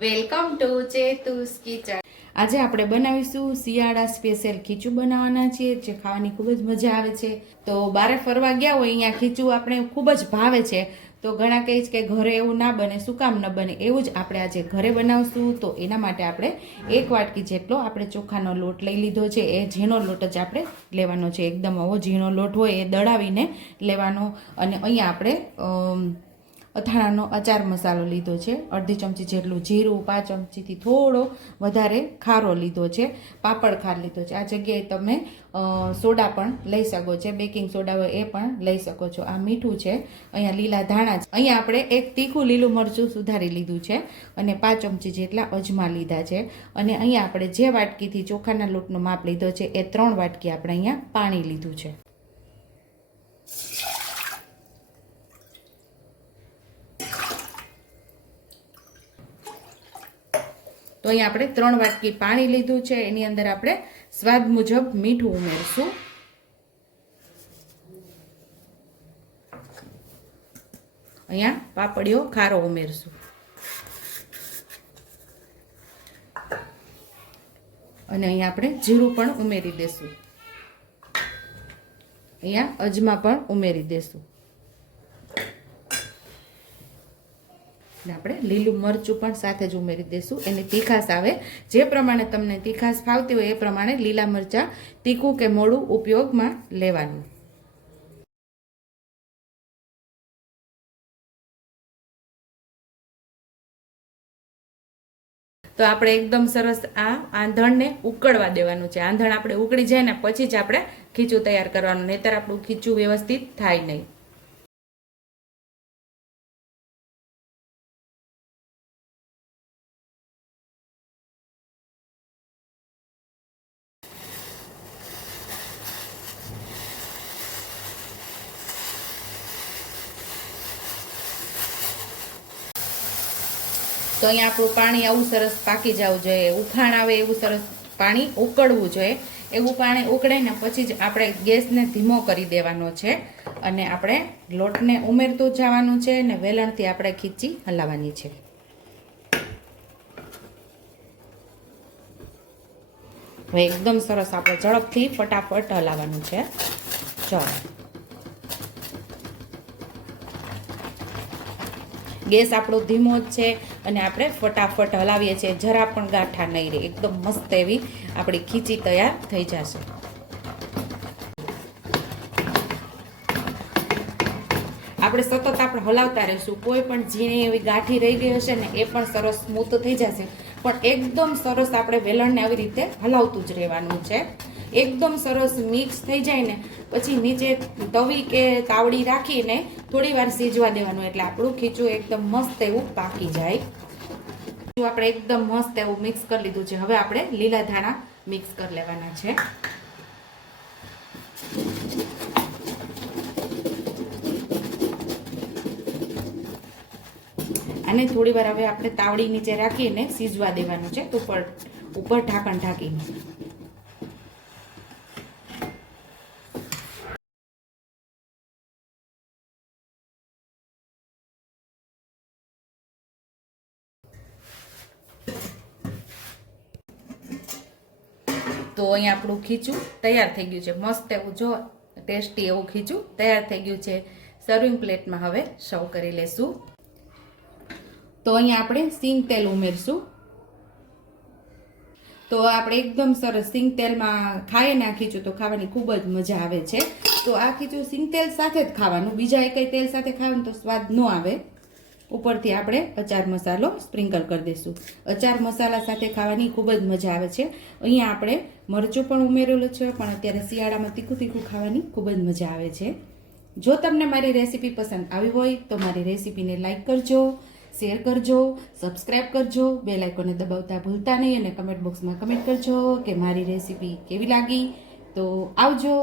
Welcome to ચેતુસ kitchen. આજે આપણે બનાવીશું શિયાળા સ્પેશિયલ ખીચું બનાવવાના છીએ, જે ખાવાની ખૂબ જ મજા આવે છે। તો બારે ફરવા ગયા હોય અહીંયા ખીચું આપણે ખૂબ જ ભાવે છે, તો ઘણા કહે છે કે ઘરે એવું ના બને, શું કામ ન બને? એવું જ આપણે આજે ઘરે બનાવશું। તો એના માટે આપણે 1 વાટકી જેટલો આપણે ચોખાનો લોટ લઈ લીધો છે। એ ઝીણો લોટ જ આપણે લેવાનો છે, એકદમ આવો ઝીણો લોટ હોય એ દળાવીને લેવાનો। અને અહીંયા આપણે અથાણાનો અચાર મસાલો લીધો છે, અડધી ચમચી જેટલું જીરું, 5 ચમચીથી થોડો વધારે ખારો લીધો છે, પાપડ ખાર લીધો છે। આ જગ્યાએ તમે સોડા પણ લઈ શકો છો, બેકિંગ સોડા હોય એ પણ લઈ શકો છો। આ મીઠું છે, અહીંયા લીલા ધાણા છે, અહીંયા આપણે એક તીખું લીલું મરચું સુધારી લીધું છે અને 5 ચમચી જેટલા અજમા લીધા છે। અને અહીંયા આપણે જે વાટકીથી ચોખાના લોટનો માપ લીધો છે એ 3 વાટકી આપણે અહીંયા પાણી લીધું છે। તો અહીંયા આપણે 3 વાટકી પાણી લીધું છે, એની અંદર આપણે સ્વાદ મુજબ મીઠું ઉમેરશું। અહીંયા પાપડીઓ ખારો ઉમેરશું અને અહીંયા આપણે જીરું પણ ઉમેરી દેશું, અહીંયા અજમા પણ ઉમેરી દેશું। આપણે લીલું મરચું પણ સાથે જ ઉમેરી દઈશું, એની તીખાશ આવે જે પ્રમાણે તમને તીખાશ ફાવતી હોય એ પ્રમાણે લીલા મરચાં તીખું કે મોડું ઉપયોગમાં લેવાનું। તો આપણે એકદમ સરસ આ આંધણને ઉકળવા દેવાનું છે। આંધણ આપણે ઉકળી જાય ને પછી જ આપણે ખીચું તૈયાર કરવાનું, નહીતર આપણું ખીચું વ્યવસ્થિત થાય નહીં। તો અહીંયા આપણું પાણી આવું સરસ પાકી જવું જોઈએ, ઉફાણ આવે એવું સરસ પાણી ઉકળવું જોઈએ। એવું પાણી ઉકળે ને પછી જ આપણે ગેસને ધીમો કરી દેવાનો છે અને આપણે લોટને ઉમેરતું જવાનું છે ને વેલણથી આપણે ખીચી હલાવવાની છે। હવે એકદમ સરસ આપણે ઝડપથી ફટાફટ હલાવવાનું છે। ચલો, ગેસ આપણો ધીમો જ છે અને આપણે ફટાફટ હલાવીએ છીએ, જરા પણ ગાંઠા નહીં રહે, એકદમ મસ્ત એવી આપણી ખીચી તૈયાર થઈ જશે। આપણે સતત આપણે હલાવતા રહીશું, કોઈ પણ ઝીણી એવી ગાંઠી રહી ગઈ હશે ને એ પણ સરસ સ્મૂથ થઈ જશે, પણ એકદમ સરસ આપણે વેલણને આવી રીતે હલાવતું જ રહેવાનું છે। એકદમ સરસ મિક્સ થઈ જાય ને પછી નીચે તવી કે તાવડી રાખીને થોડી વાર સીજવા દેવાનું, એટલે આપણું ખીચું એકદમ મસ્ત એવું પાકી જાય। આપણે એકદમ મસ્ત એવું મિક્સ કરી લીધું છે, હવે આપણે લીલા ધાણા મિક્સ કરી લેવાના છે। અને થોડી વાર હવે આપણે તાવડી નીચે રાખીને સીજવા દેવાનું છે, તો ઉપર ઢાંકણ ઢાંકીને। તો અહીંયા આપણું ખીચું તૈયાર થઈ ગયું છે, મસ્ત એવું જો ટેસ્ટી એવું ખીચું તૈયાર થઈ ગયું છે। સર્વિંગ પ્લેટમાં હવે સર્વ કરી લેશું। તો અહીંયા આપણે સિંગ તેલ ઉમેરશું। તો આપણે એકદમ સરસ સિંગ તેલમાં ખાઈએ ને આ ખીચું તો ખાવાની ખૂબ જ મજા આવે છે। તો આ ખીચું સિંગ તેલ સાથે જ ખાવાનું, બીજા એકઈ તેલ સાથે ખાવાનું તો સ્વાદ ન આવે। ઉપરથી આપણે અચાર મસાલો સ્પ્રિંકલ કરી દઈશું, અચાર મસાલા સાથે ખાવાની ખૂબ જ મજા આવે છે। અહીંયા આપણે મરચું પણ ઉમેરેલું છે, પણ અત્યારે શિયાળામાં તીખું તીખું ખાવાની ખૂબ જ મજા આવે છે। જો તમને મારી રેસીપી પસંદ આવી હોય તો મારી રેસીપીને લાઈક કરજો, શેર કરજો, સબસ્ક્રાઈબ કરજો, બેલ આઇકોનને દબાવતા ભૂલતા નહીં અને કમેન્ટ બોક્સમાં કમેન્ટ કરજો કે મારી રેસીપી કેવી લાગી। તો આવજો।